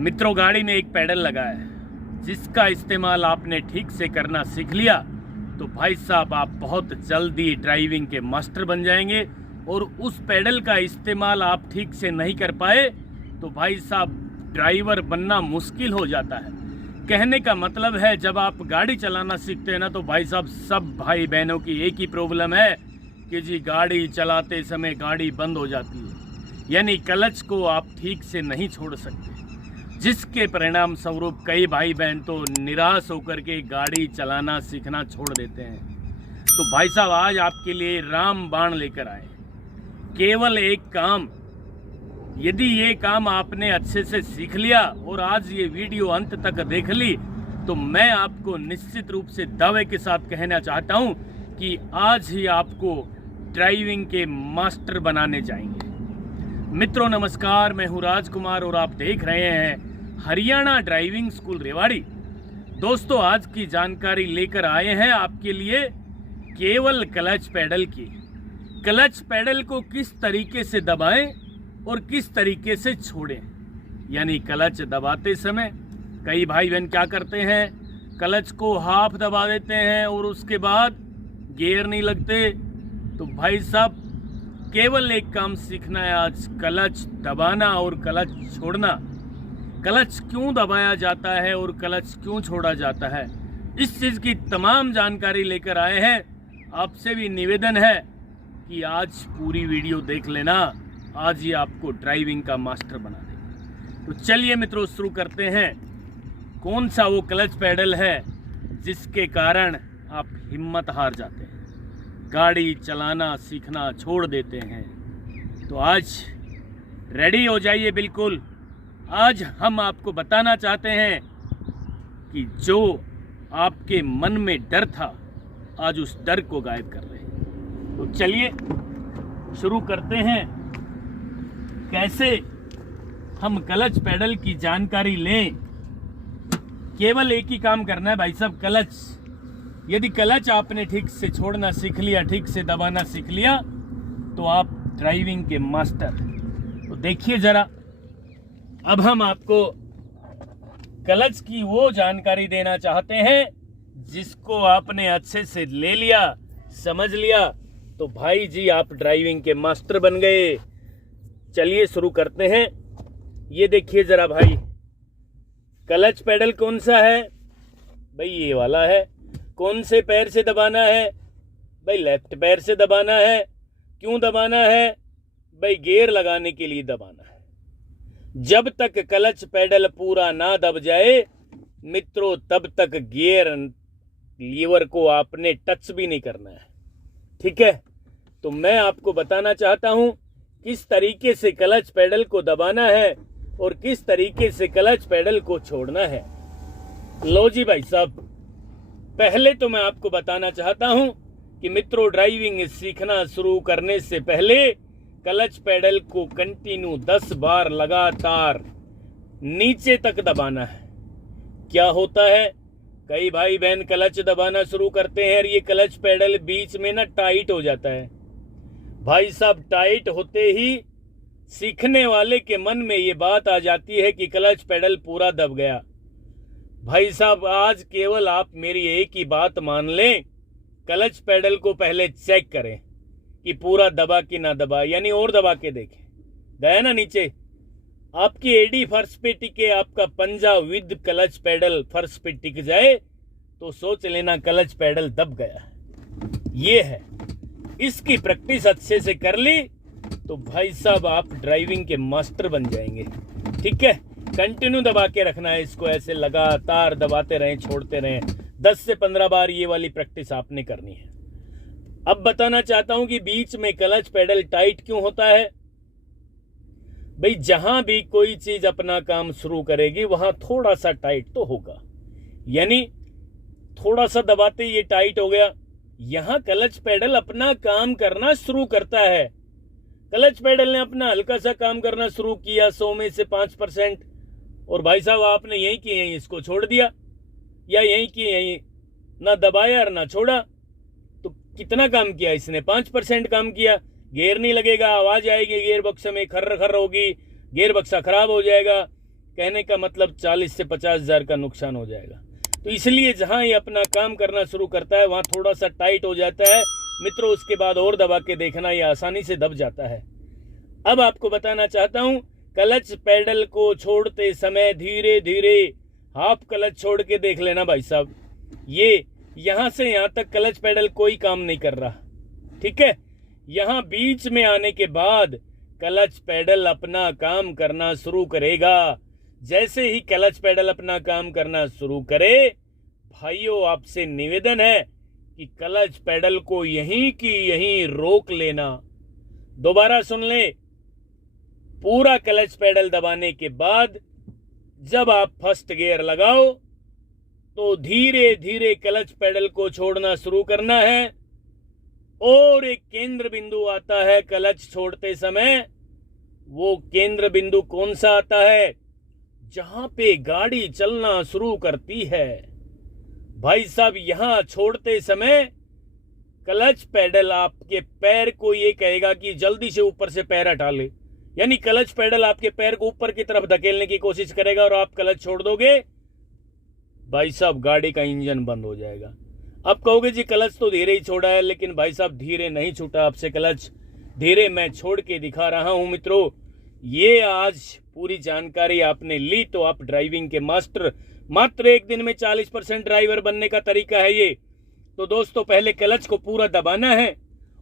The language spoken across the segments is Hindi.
मित्रों, गाड़ी में एक पैडल लगा है जिसका इस्तेमाल आपने ठीक से करना सीख लिया तो भाई साहब आप बहुत जल्दी ड्राइविंग के मास्टर बन जाएंगे। और उस पैडल का इस्तेमाल आप ठीक से नहीं कर पाए तो भाई साहब ड्राइवर बनना मुश्किल हो जाता है। कहने का मतलब है, जब आप गाड़ी चलाना सीखते हैं ना तो भाई साहब सब भाई बहनों की एक ही प्रॉब्लम है कि जी गाड़ी चलाते समय गाड़ी बंद हो जाती है, यानी क्लच को आप ठीक से नहीं छोड़ सकते, जिसके परिणाम स्वरूप कई भाई बहन तो निराश होकर के गाड़ी चलाना सीखना छोड़ देते हैं। तो भाई साहब आज आपके लिए रामबाण लेकर आए। केवल एक काम, यदि ये काम आपने अच्छे से सीख लिया और आज ये वीडियो अंत तक देख ली तो मैं आपको निश्चित रूप से दावे के साथ कहना चाहता हूं कि आज ही आपको ड्राइविंग के मास्टर बनाने जाएंगे। मित्रों नमस्कार, मैं हूं राजकुमार और आप देख रहे हैं हरियाणा ड्राइविंग स्कूल रेवाड़ी। दोस्तों आज की जानकारी लेकर आए हैं आपके लिए केवल क्लच पैडल की। क्लच पैडल को किस तरीके से दबाएं और किस तरीके से छोड़ें, यानी क्लच दबाते समय कई भाई बहन क्या करते हैं, क्लच को हाफ दबा देते हैं और उसके बाद गियर नहीं लगते। तो भाई साहब केवल एक काम सीखना है आज, क्लच दबाना और क्लच छोड़ना। क्लच क्यों दबाया जाता है और क्लच क्यों छोड़ा जाता है, इस चीज़ की तमाम जानकारी लेकर आए हैं। आपसे भी निवेदन है कि आज पूरी वीडियो देख लेना, आज ही आपको ड्राइविंग का मास्टर बना देगा। तो चलिए मित्रों शुरू करते हैं। कौन सा वो क्लच पैडल है जिसके कारण आप हिम्मत हार जाते हैं, गाड़ी चलाना सीखना छोड़ देते हैं। तो आज रेडी हो जाइए बिल्कुल। आज हम आपको बताना चाहते हैं कि जो आपके मन में डर था आज उस डर को गायब कर रहे हैं। तो चलिए शुरू करते हैं। कैसे हम क्लच पैडल की जानकारी लें। केवल एक ही काम करना है भाई साहब, क्लच। यदि क्लच आपने ठीक से छोड़ना सीख लिया, ठीक से दबाना सीख लिया तो आप ड्राइविंग के मास्टर। तो देखिए जरा, अब हम आपको क्लच की वो जानकारी देना चाहते हैं जिसको आपने अच्छे से ले लिया, समझ लिया तो भाई जी आप ड्राइविंग के मास्टर बन गए। चलिए शुरू करते हैं। ये देखिए जरा भाई, क्लच पैडल कौन सा है भाई, ये वाला है। कौन से पैर से दबाना है भाई, लेफ्ट पैर से दबाना है। क्यों दबाना है भाई, गियर लगाने के लिए दबाना है। जब तक क्लच पैडल पूरा ना दब जाए मित्रों तब तक गियर लीवर को आपने टच भी नहीं करना है, ठीक है। तो मैं आपको बताना चाहता हूं किस तरीके से क्लच पैडल को दबाना है और किस तरीके से क्लच पैडल को छोड़ना है। लो जी भाई साहब, पहले तो मैं आपको बताना चाहता हूं कि मित्रों ड्राइविंग सीखना शुरू करने से पहले क्लच पैडल को कंटिन्यू 10 बार लगातार नीचे तक दबाना है। क्या होता है, कई भाई बहन क्लच दबाना शुरू करते हैं और ये क्लच पैडल बीच में ना टाइट हो जाता है। भाई साहब टाइट होते ही सीखने वाले के मन में ये बात आ जाती है कि क्लच पैडल पूरा दब गया। भाई साहब आज केवल आप मेरी एक ही बात मान लें, क्लच पैडल को पहले चेक करें कि पूरा दबा कि ना दबा, यानी और दबा के देखें। गया ना नीचे, आपकी एडी फर्श पे टिके, आपका पंजा विद क्लच पैडल फर्श पे टिक जाए तो सोच लेना क्लच पैडल दब गया। ये है, इसकी प्रैक्टिस अच्छे से कर ली तो भाई साहब आप ड्राइविंग के मास्टर बन जाएंगे, ठीक है। कंटिन्यू दबा के रखना है इसको, ऐसे लगातार दबाते रहें, छोड़ते रहें। 10 से 15 बार ये वाली प्रैक्टिस आपने करनी है। अब बताना चाहता हूं कि बीच में क्लच पैडल टाइट क्यों होता है भाई। जहां भी कोई चीज अपना काम शुरू करेगी वहां थोड़ा सा टाइट तो होगा, यानी थोड़ा सा दबाते ये टाइट हो गया। यहां क्लच पैडल अपना काम करना शुरू करता है। क्लच पैडल ने अपना हल्का सा काम करना शुरू किया 100 में से 5%, और भाई साहब आपने यहीं की यहीं इसको छोड़ दिया, या यहीं की यहीं ना दबाया और ना छोड़ा, तो कितना काम किया इसने, 5% काम किया। गियर नहीं लगेगा, आवाज आएगी गियर बक्से में, खर्र खर्र होगी, गियर बक्सा खराब हो जाएगा, कहने का मतलब 40 से 50 हज़ार का नुकसान हो जाएगा। तो इसलिए जहां ये अपना काम करना शुरू करता है वहां थोड़ा सा टाइट हो जाता है मित्रों, उसके बाद और दबा के देखना, ये आसानी से दब जाता है। अब आपको बताना चाहता हूं, क्लच पेडल को छोड़ते समय धीरे धीरे हाफ क्लच छोड़ के देख लेना भाई साहब। ये यहां से यहां तक क्लच पेडल कोई काम नहीं कर रहा, ठीक है। यहां बीच में आने के बाद क्लच पेडल अपना काम करना शुरू करेगा। जैसे ही क्लच पेडल अपना काम करना शुरू करे, भाइयों आपसे निवेदन है कि क्लच पेडल को यहीं की यहीं रोक लेना। दोबारा सुन ले, पूरा क्लच पेडल दबाने के बाद जब आप फर्स्ट गियर लगाओ तो धीरे धीरे क्लच पेडल को छोड़ना शुरू करना है। और एक केंद्र बिंदु आता है क्लच छोड़ते समय। वो केंद्र बिंदु कौन सा आता है? जहां पे गाड़ी चलना शुरू करती है। भाई साहब यहां छोड़ते समय क्लच पेडल आपके पैर को ये कहेगा कि जल्दी से ऊपर से पैर हटा ले, यानी क्लच पेडल आपके पैर को ऊपर की तरफ धकेलने की कोशिश करेगा और आप क्लच छोड़ दोगे, भाई साहब गाड़ी का इंजन बंद हो जाएगा। अब कहोगे जी क्लच तो धीरे ही छोड़ा है, लेकिन भाई साहब धीरे नहीं छूटा आपसे क्लच, धीरे मैं छोड़ के दिखा रहा हूं मित्रों। ये आज पूरी जानकारी आपने ली तो आप ड्राइविंग के मास्टर। मात्र एक दिन में 40% ड्राइवर बनने का तरीका है ये। तो दोस्तों पहले क्लच को पूरा दबाना है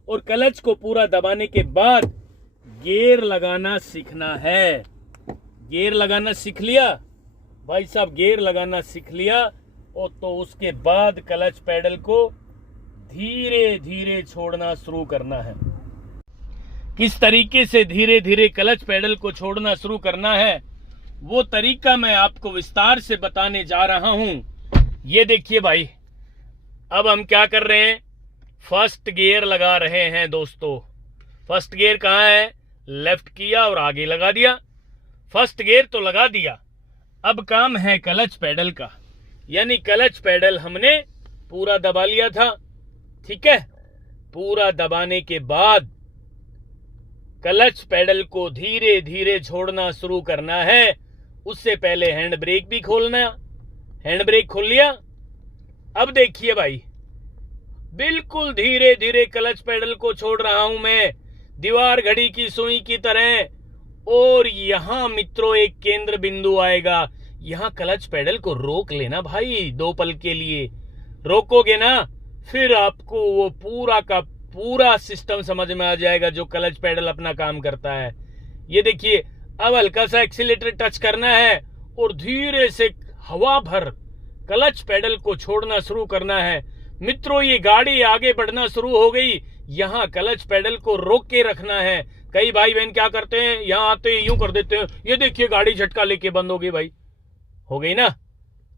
और क्लच को पूरा दबाने के बाद गियर लगाना सीखना है। गियर लगाना सीख लिया भाई साहब, गियर लगाना सीख लिया और तो उसके बाद क्लच पेडल को धीरे धीरे छोड़ना शुरू करना है। किस तरीके से धीरे धीरे क्लच पेडल को छोड़ना शुरू करना है वो तरीका मैं आपको विस्तार से बताने जा रहा हूं। ये देखिए भाई, अब हम क्या कर रहे हैं, फर्स्ट गियर लगा रहे हैं दोस्तों। फर्स्ट गियर कहाँ है? लेफ्ट किया और आगे लगा दिया। फर्स्ट गियर तो लगा दिया, अब काम है क्लच पेडल का, यानी क्लच पेडल हमने पूरा दबा लिया था, ठीक है। पूरा दबाने के बाद क्लच पेडल को धीरे धीरे छोड़ना शुरू करना है। उससे पहले हैंड ब्रेक भी खोलना। हैंड ब्रेक खोल लिया। अब देखिए भाई, बिल्कुल धीरे धीरे क्लच पेडल को छोड़ रहा हूं मैं, दीवार घड़ी की सुई की तरह। और यहां मित्रों एक केंद्र बिंदु आएगा, यहां क्लच पेडल को रोक लेना भाई, 2 पल के लिए रोकोगे ना, फिर आपको वो पूरा का पूरा सिस्टम समझ में आ जाएगा जो क्लच पेडल अपना काम करता है। ये देखिए, अब हल्का सा एक्सीलेटर टच करना है और धीरे से हवा भर क्लच पेडल को छोड़ना शुरू करना है। मित्रों ये गाड़ी आगे बढ़ना शुरू हो गई, यहाँ क्लच पेडल को रोक के रखना है। कई भाई बहन क्या करते हैं, यहाँ आते यूं कर देते हैं, ये देखिए गाड़ी झटका लेके बंद हो गई। भाई हो गई ना,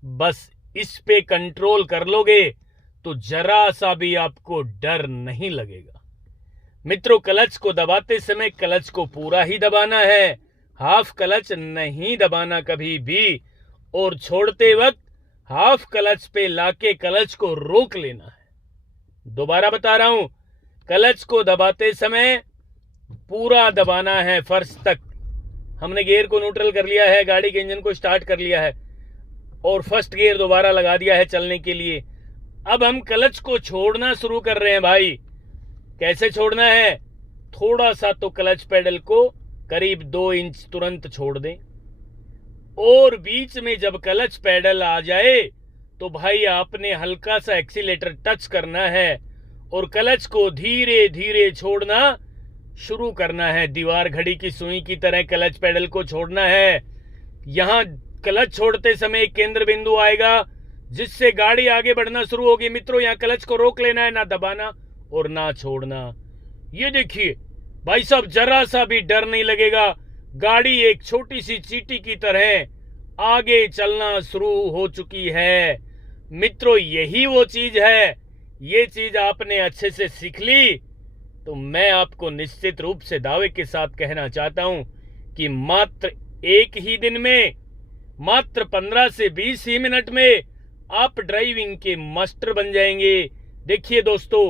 बस इस पे कंट्रोल कर लोगे तो जरा सा भी आपको डर नहीं लगेगा। मित्रों क्लच को दबाते समय क्लच को पूरा ही दबाना है, हाफ क्लच नहीं दबाना कभी भी। और छोड़ते वक्त हाफ क्लच पे लाके क्लच को रोक लेना है। दोबारा बता रहा हूं, क्लच को दबाते समय पूरा दबाना है फर्श तक। हमने गियर को न्यूट्रल कर लिया है, गाड़ी के इंजन को स्टार्ट कर लिया है और फर्स्ट गियर दोबारा लगा दिया है चलने के लिए। अब हम क्लच को छोड़ना शुरू कर रहे हैं भाई। कैसे छोड़ना है? थोड़ा सा तो क्लच पेडल को करीब 2 इंच तुरंत छोड़ दें और बीच में जब क्लच पेडल आ जाए तो भाई आपने हल्का सा एक्सीलेटर टच करना है और क्लच को धीरे धीरे छोड़ना शुरू करना है। दीवार घड़ी की सुई की तरह क्लच पेडल को छोड़ना है। यहां क्लच छोड़ते समय एक केंद्र बिंदु आएगा जिससे गाड़ी आगे बढ़ना शुरू होगी। मित्रों यहाँ क्लच को रोक लेना है, ना दबाना और ना छोड़ना। ये देखिए भाई साहब, जरा सा भी डर नहीं लगेगा। गाड़ी एक छोटी सी चींटी की तरह आगे चलना शुरू हो चुकी है। मित्रों यही वो चीज है, ये चीज आपने अच्छे से सीख ली तो मैं आपको निश्चित रूप से दावे के साथ कहना चाहता हूं कि मात्र एक ही दिन में, मात्र 15 से 20 ही मिनट में आप ड्राइविंग के मास्टर बन जाएंगे। देखिए दोस्तों,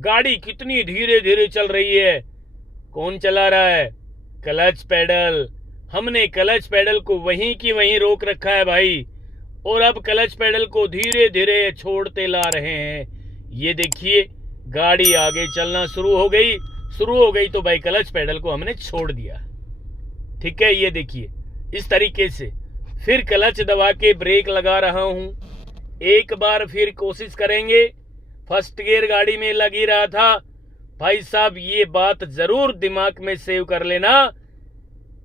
गाड़ी कितनी धीरे धीरे चल रही है। कौन चला रहा है? Clutch pedal. हमने क्लच पेडल को वहीं की वहीं रोक रखा है भाई, और अब क्लच पेडल को धीरे धीरे छोड़ते ला रहे हैं। ये देखिए गाड़ी आगे चलना शुरू हो गई तो भाई क्लच पेडल को हमने छोड़ दिया। ठीक है, ये देखिए इस तरीके से। फिर क्लच दबा के ब्रेक लगा रहा हूं। एक बार फिर कोशिश करेंगे। फर्स्ट गियर गाड़ी में लग ही रहा था। भाई साहब ये बात जरूर दिमाग में सेव कर लेना,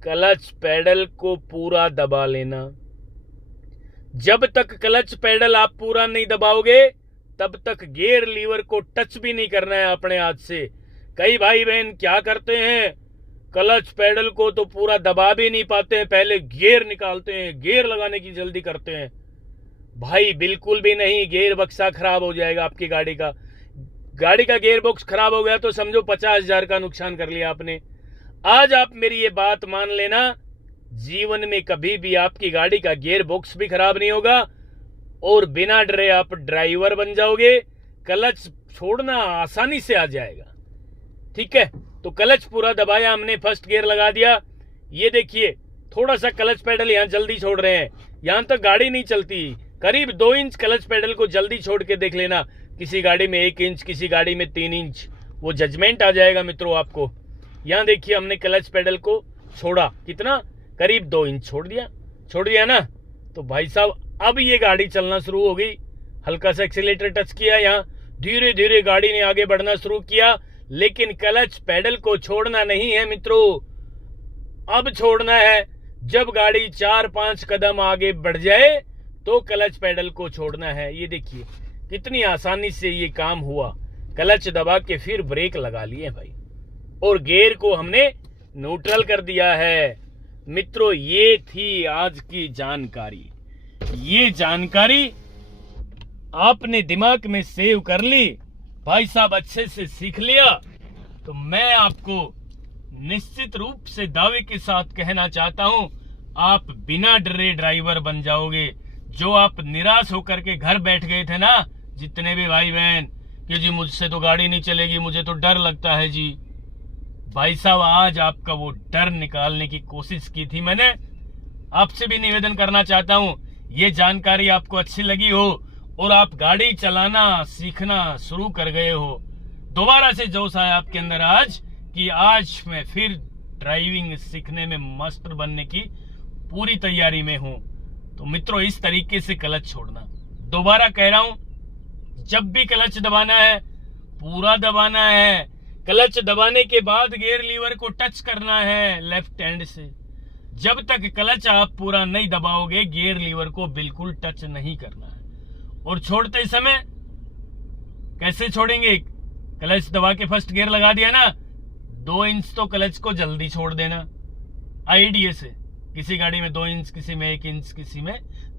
क्लच पेडल को पूरा दबा लेना। जब तक क्लच पेडल आप पूरा नहीं दबाओगे तब तक गियर लीवर को टच भी नहीं करना है अपने हाथ से। कई भाई बहन क्या करते हैं, क्लच पेडल को तो पूरा दबा भी नहीं पाते हैं, पहले गियर निकालते हैं, गियर लगाने की जल्दी करते हैं। भाई बिल्कुल भी नहीं, गियर बक्सा खराब हो जाएगा आपकी गाड़ी का। गाड़ी का गियर बॉक्स खराब हो गया तो समझो 50,000 का नुकसान कर लिया आपने। आज आप मेरी ये बात मान लेना, जीवन में कभी भी आपकी गाड़ी का गियर बॉक्स भी खराब नहीं होगा और बिना डरे आप ड्राइवर बन जाओगे। क्लच छोड़ना आसानी से आ जाएगा। ठीक है, तो क्लच पूरा दबाया हमने, फर्स्ट गियर लगा दिया। ये देखिए थोड़ा सा क्लच पेडल यहाँ जल्दी छोड़ रहे हैं, यहाँ तक गाड़ी नहीं चलती। करीब 2 इंच क्लच पेडल को जल्दी छोड़ के देख लेना, किसी गाड़ी में 1 इंच, किसी गाड़ी में 3 इंच, वो जजमेंट आ जाएगा मित्रों आपको। यहाँ देखिए हमने क्लच पेडल को छोड़ा, कितना, करीब 2 इंच छोड़ दिया ना। तो भाई साहब अब ये गाड़ी चलना शुरू हो गई। हल्का सा एक्सीलेटर टच किया, यहाँ धीरे धीरे गाड़ी ने आगे बढ़ना शुरू किया, लेकिन क्लच पेडल को छोड़ना नहीं है मित्रों। अब छोड़ना है जब गाड़ी 4-5 कदम आगे बढ़ जाए तो क्लच पेडल को छोड़ना है। ये देखिए कितनी आसानी से ये काम हुआ। क्लच दबा के फिर ब्रेक लगा लिए भाई, और गियर को हमने न्यूट्रल कर दिया है। मित्रों ये थी आज की जानकारी। ये जानकारी आपने दिमाग में सेव कर ली, भाई साहब अच्छे से सीख लिया, तो मैं आपको निश्चित रूप से दावे के साथ कहना चाहता हूं, आप बिना डरे ड्राइवर बन जाओगे। जो आप निराश होकर के घर बैठ गए थे ना, जितने भी भाई बहन कि जी मुझसे तो गाड़ी नहीं चलेगी, मुझे तो डर लगता है जी, भाई साहब आज आपका वो डर निकालने की कोशिश की थी मैंने। आपसे भी निवेदन करना चाहता हूं, ये जानकारी आपको अच्छी लगी हो और आप गाड़ी चलाना सीखना शुरू कर गए हो, दोबारा से जोश आया आपके अंदर आज कि आज मैं फिर ड्राइविंग सीखने में मास्टर बनने की पूरी तैयारी में हूं। तो मित्रों इस तरीके से क्लच छोड़ना, दोबारा कह रहा हूं, जब भी क्लच दबाना है पूरा दबाना है। क्लच दबाने के बाद गियर लीवर को टच करना है लेफ्ट हैंड से। जब तक क्लच आप पूरा नहीं दबाओगे गियर लीवर को बिल्कुल टच नहीं करना है। और छोड़ते समय कैसे छोड़ेंगे, क्लच दबा के फर्स्ट गियर लगा दिया ना, 2 इंच तो क्लच को जल्दी छोड़ देना आइडिया से। किसी गाड़ी में 2 इंच, किसी में 1 इंच, किसी में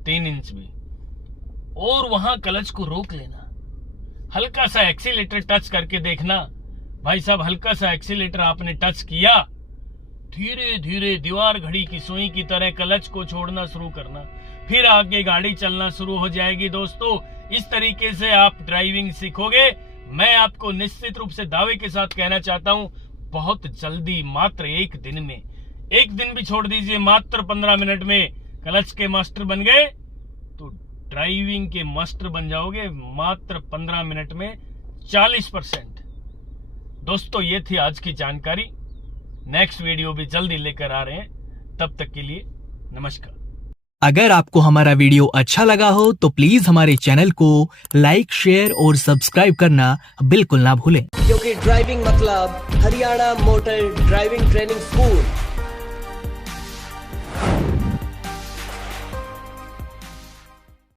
3 इंच भी, और वहां क्लच को रोक लेना। हल्का सा एक्सीलेटर टच करके देखना, भाई साहब हल्का सा एक्सीलेटर आपने टच किया, धीरे धीरे दीवार घड़ी की सुई की तरह क्लच को छोड़ना शुरू करना, फिर आगे गाड़ी चलना शुरू हो जाएगी। दोस्तों इस तरीके से आप ड्राइविंग सीखोगे। मैं आपको निश्चित रूप से दावे के साथ कहना चाहता हूं, बहुत जल्दी, मात्र 1 दिन में, 1 दिन भी छोड़ दीजिए, मात्र 15 मिनट में क्लच के मास्टर बन गए तो ड्राइविंग के मास्टर बन जाओगे मात्र 15 मिनट में 40%। दोस्तों ये थी आज की जानकारी। नेक्स्ट वीडियो भी जल्दी लेकर आ रहे हैं, तब तक के लिए नमस्कार। अगर आपको हमारा वीडियो अच्छा लगा हो तो प्लीज हमारे चैनल को लाइक, शेयर और सब्सक्राइब करना बिल्कुल ना भूलें, क्योंकि ड्राइविंग मतलब Haryana motor driving training school.